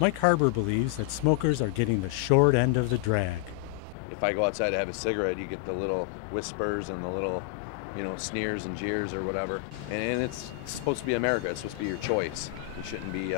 Mike Harbour believes that smokers are getting the short end of the drag. If I go outside to have a cigarette, you get the little whispers and the little, sneers and jeers or whatever. And it's supposed to be America. It's supposed to be your choice. You shouldn't be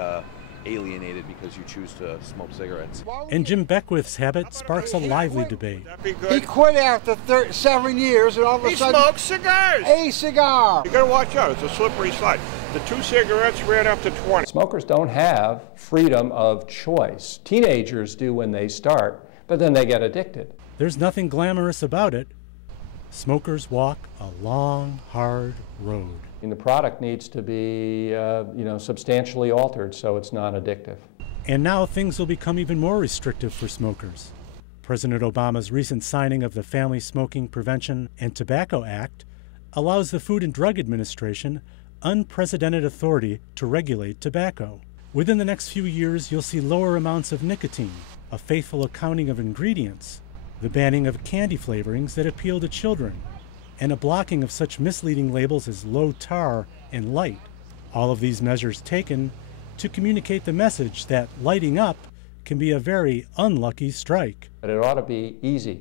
alienated because you choose to smoke cigarettes. And Jim Beckwith's habit sparks a lively debate. He quit after 7 years, and all of a sudden... He smokes cigars! A cigar! You gotta watch out, it's a slippery slide. The 2 cigarettes ran up to 20. Smokers don't have freedom of choice. Teenagers do when they start, but then they get addicted. There's nothing glamorous about it. Smokers walk a long, hard road. And the product needs to be, substantially altered so it's not addictive. And now things will become even more restrictive for smokers. President Obama's recent signing of the Family Smoking Prevention and Tobacco Act allows the Food and Drug Administration unprecedented authority to regulate tobacco. Within the next few years, you'll see lower amounts of nicotine, a faithful accounting of ingredients, the banning of candy flavorings that appeal to children, and a blocking of such misleading labels as low tar and light. All of these measures taken to communicate the message that lighting up can be a very unlucky strike. But it ought to be easy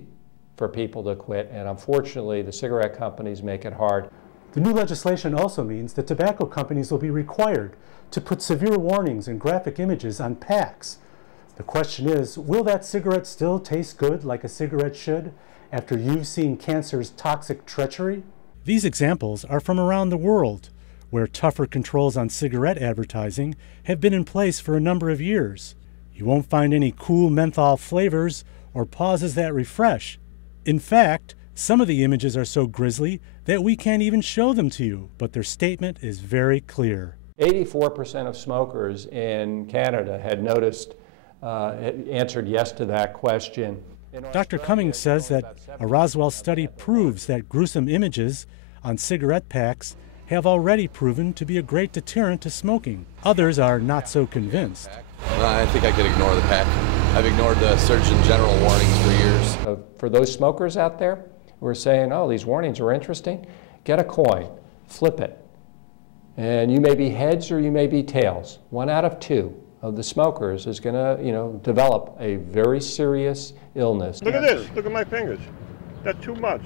for people to quit, and unfortunately the cigarette companies make it hard. The new legislation also means that tobacco companies will be required to put severe warnings and graphic images on packs. The question is, will that cigarette still taste good like a cigarette should after you've seen cancer's toxic treachery? These examples are from around the world, where tougher controls on cigarette advertising have been in place for a number of years. You won't find any cool menthol flavors or pauses that refresh. In fact, some of the images are so grisly that we can't even show them to you, but their statement is very clear. 84% of smokers in Canada had answered yes to that question. Dr. Cummings says that a Roswell study proves that gruesome images on cigarette packs have already proven to be a great deterrent to smoking. Others are not so convinced. I think I could ignore the pack. I've ignored the Surgeon General warnings for years. For those smokers out there who are saying, oh, these warnings are interesting, get a coin, flip it. And you may be heads or you may be tails. 1 out of 2 of the smokers is going to, develop a very serious illness. Look at this. Look at my fingers. That's too much.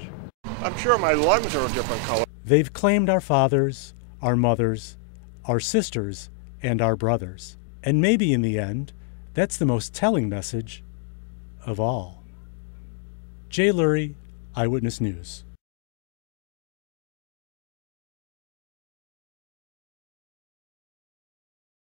I'm sure my lungs are a different color. They've claimed our fathers, our mothers, our sisters, and our brothers. And maybe in the end, that's the most telling message of all. Jay Lurie, Eyewitness News.